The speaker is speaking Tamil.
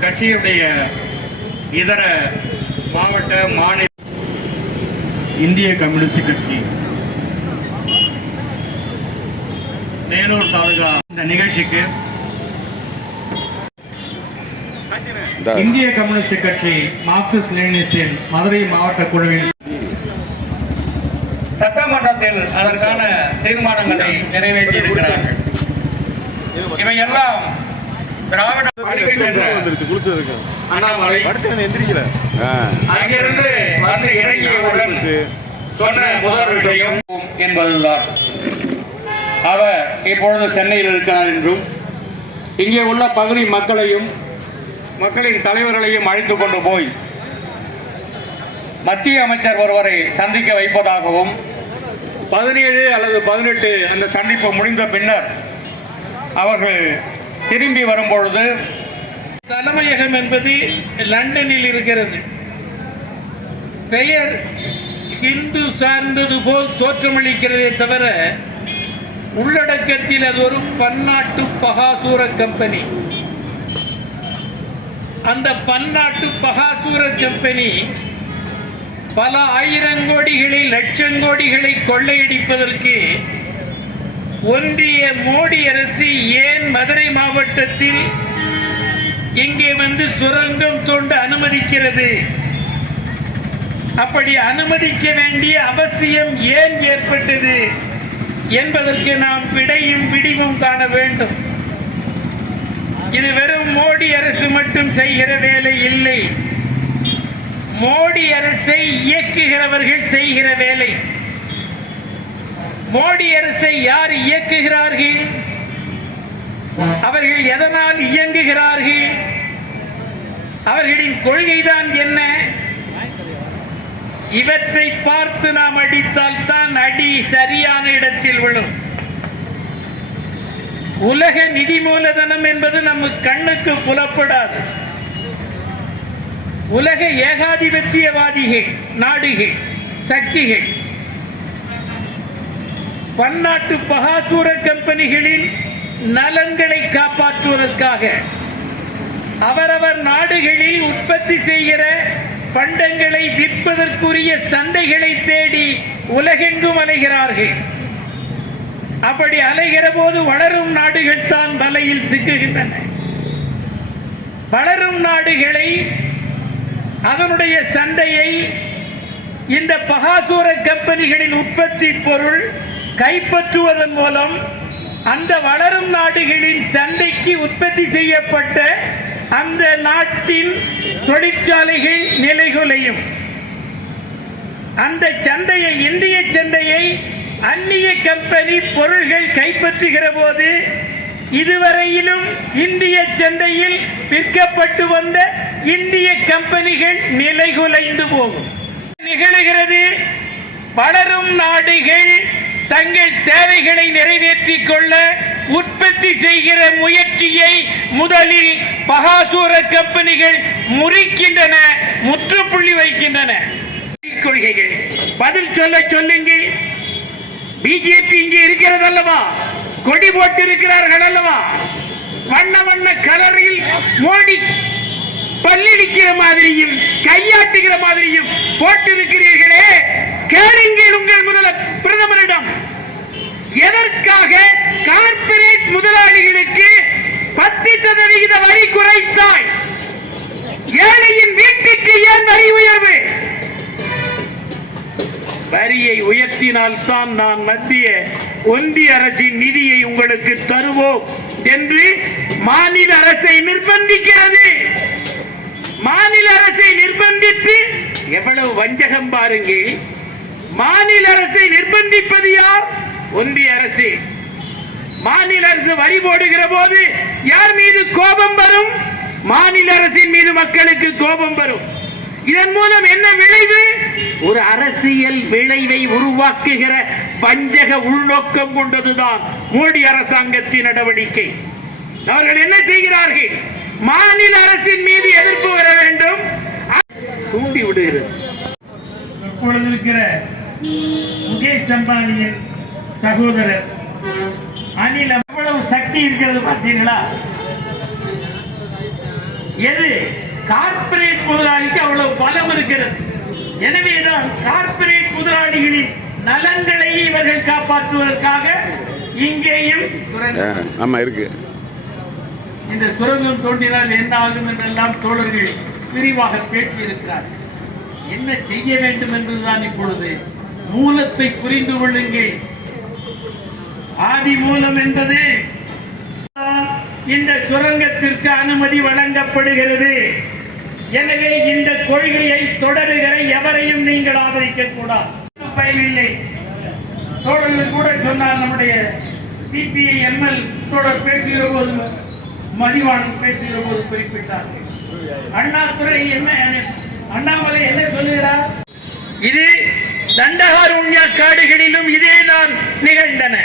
கட்சியுடைய இதர மாவட்ட மாநில இந்திய கம்யூனிஸ்ட் கட்சி. வேலூர் தாலுகா இந்த நிகழ்ச்சிக்கு இந்திய கம்யூனிஸ்ட் கட்சி மார்க்சிஸ்ட் லெனினிஸ்டின் மதுரை மாவட்ட குழுவின் சட்டமன்றத்தில் அதற்கான தீர்மானங்களை நிறைவேற்றி இருக்கிறார்கள் இவையெல்லாம் திராவிட அண்ணாமலை எந்திரிக்கல. அங்கிருந்து வந்து இறங்கியவுடன் சொன்ன முதல் விஷயம் என்பதுதான். அவர் இப்பொழுது சென்னையில் இருக்கிறார் என்றும் இங்கே உள்ள பகுதி மக்களையும் மக்களின் தலைவர்களையும் அழைத்து கொண்டு போய் மத்திய அமைச்சர் ஒருவரை சந்திக்க வைப்பதாகவும் பதினேழு அல்லது பதினெட்டு அந்த சந்திப்பு முடிந்த பின்னர் அவர்கள் திரும்பி வரும்பொழுது தலைமையகம் என்பது லண்டனில் இருக்கிறது. பெயர் இந்து சார்ந்தது போல் தோற்றமளிக்கிறதே தவிர உள்ளடக்கத்தில் அது ஒரு பன்னாட்டு பகாசூர கம்பெனி. அந்த பன்னாட்டு பகாசூர கம்பெனி பல ஆயிரம் கோடிகளை லட்சம் கோடிகளை கொள்ளையடிப்பதற்கு ஒன்றிய மோடி அரசு ஏன் மதுரை மாவட்டத்தில் இங்கே வந்து சுரங்கம் தோண்ட அனுமதிக்கிறது? அப்படி அனுமதிக்க வேண்டிய அவசியம் ஏன் ஏற்பட்டது? என்பதற்கு நாம் விடையும் விடிவும் காண வேண்டும். இது வெறும் மோடி அரசு மட்டும் செய்கிற வேலை இல்லை. மோடி அரசை இயக்குகிறவர்கள் செய்கிற வேலை. மோடி அரசை யார் இயக்குகிறார்கள்? அவர்கள் எதனால் இயங்குகிறார்கள்? அவர்களின் கொள்கைதான் என்ன? இவற்றை பார்த்து நாம் அடித்தால் தான் அடி சரியான இடத்தில் விழும். உலக நிதி மூலதனம் என்பது நம்ம கண்ணுக்கு புலப்படாது. உலக ஏகாதிபத்தியவாதிகள் நாடுகள் சக்திகள் பன்னாட்டு பகாசூர கம்பெனிகளின் நலன்களை காப்பாற்றுவதற்காக அவரவர் நாடுகளில் உற்பத்தி செய்கிற பண்டங்களை விற்பதற்குரிய சந்தைகளை தேடி உலகெங்கும் அலைகிறார்கள். அப்படி அலைகிற போது வளரும் நாடுகள் தான் வலையில் சிக்குகின்றன. வளரும் நாடுகளை அதனுடைய சந்தையை இந்த பகாசூர கம்பெனிகளின் உற்பத்தி பொருள் கைப்பற்றுவதன் மூலம் அந்த வளரும் நாடுகளின் சந்தைக்கு உற்பத்தி செய்யப்பட்ட அந்த நாட்டின் தொழிற்சாலைகள் நிலைகுலையும் அந்த சந்தையை இந்திய சந்தையை அந்நிய கம்பெனி பொருள்கள் கைப்பற்றுகிற போது இதுவரையிலும் இந்திய சந்தையில் விற்கப்பட்டு வந்த இந்திய கம்பெனிகள் நிலைகுலைந்து போகும். நிகழ்கிறது வளரும் நாடுகள் தங்கள் தேவைகளை நிறைவேற்றிக் கொள்ள உற்பத்தி செய்கிற முயற்சியை முதலில் பகாசூர கம்பெனிகள் முறிக்கின்றன முற்றுப்புள்ளி வைக்கின்றன. கொள்கைகள். பதில் சொல்ல சொல்லுங்கள். பிஜேபி இங்கே இருக்கிறது அல்லவா? கொடி போட்டு இருக்கிறார்கள் அல்லவா? வண்ண வண்ண கலரில் மோடி பல்லிடிக்கிற மாதிரியும் கையாட்டுகிற மாதிரியும் போட்டிருக்கிறீர்களே. கேளுங்கள் உங்கள் முதல பிரதமரிடம். வரியை உயர்த்தினால்தான் நான் மத்திய ஒன்றிய அரசின் நிதியை உங்களுக்கு தருவோம் என்று மாநில அரசை நிர்பந்திக்கிறது. மாநில அரசை நிர்பந்தித்து எவ்வளவு வஞ்சகம் பாருங்கள். மாநில அரசை நிர்பந்திப்பது யார்? ஒன்றிய அரசு. மாநில அரசு வரி போடுகிற போது யார் மீது கோபம் வரும்? மாநில அரசின் மீது மக்களுக்கு கோபம் வரும். இதன் மூலம் என்ன விளைவு? ஒரு அரசியல் விளைவை உருவாக்குகிற வஞ்சக உள்நோக்கம் கொண்டதுதான் மோடி அரசாங்கத்தின் நடவடிக்கை. அவர்கள் என்ன செய்கிறார்கள்? மாநில அரசின் மீது எதிர்ப்பு வர வேண்டும். தூண்டி விடுகிறது. இப்பொழுது இருக்கிற முகேஷ் அம்பானியின் சகோதரர் அணில் எவ்வளவு சக்தி இருக்கிறது பார்த்தீங்களா எது? கார்பரேட் முதலாளிக்கு அவ்வளவு பலம் இருக்கிறது. எனவேதான் கார்ப்பரேட் முதலாளிகளின் நலன்களை இவர்கள் காப்பாற்றுவதற்காக இங்கேயும் ஆமாம் இருக்கு. இந்த சுரங்கம் தோண்டினால் என்ன ஆகும் என்றெல்லாம் தோழர்கள் விரிவாக பேசியிருக்கிறார். என்ன செய்ய வேண்டும் என்பதுதான் இப்பொழுது. மூலத்தை புரிந்து கொள்ளுங்கள். ஆதி மூலம் என்பது இந்த சுரங்கத்திற்கு அனுமதி வழங்கப்படுகிறது. எனவே இந்த கொள்கையை தொடருகிற எவரையும் நீங்கள் ஆதரிக்க கூடாது பயனில்லை. தோழர்கள் கூட சொன்னார் நம்முடைய சிபிஐ எம்எல் தொடர் பேசுகிற போது மதிவாணன் பேசுகிற போது குறிப்பிட்டார்கள். அண்ணாதுரை என்ன அண்ணாமலை என்ன சொல்லுகிறார்? இது தண்டகாருண்ய காடுகளிலும் இதேதான் நிகழ்ந்தன.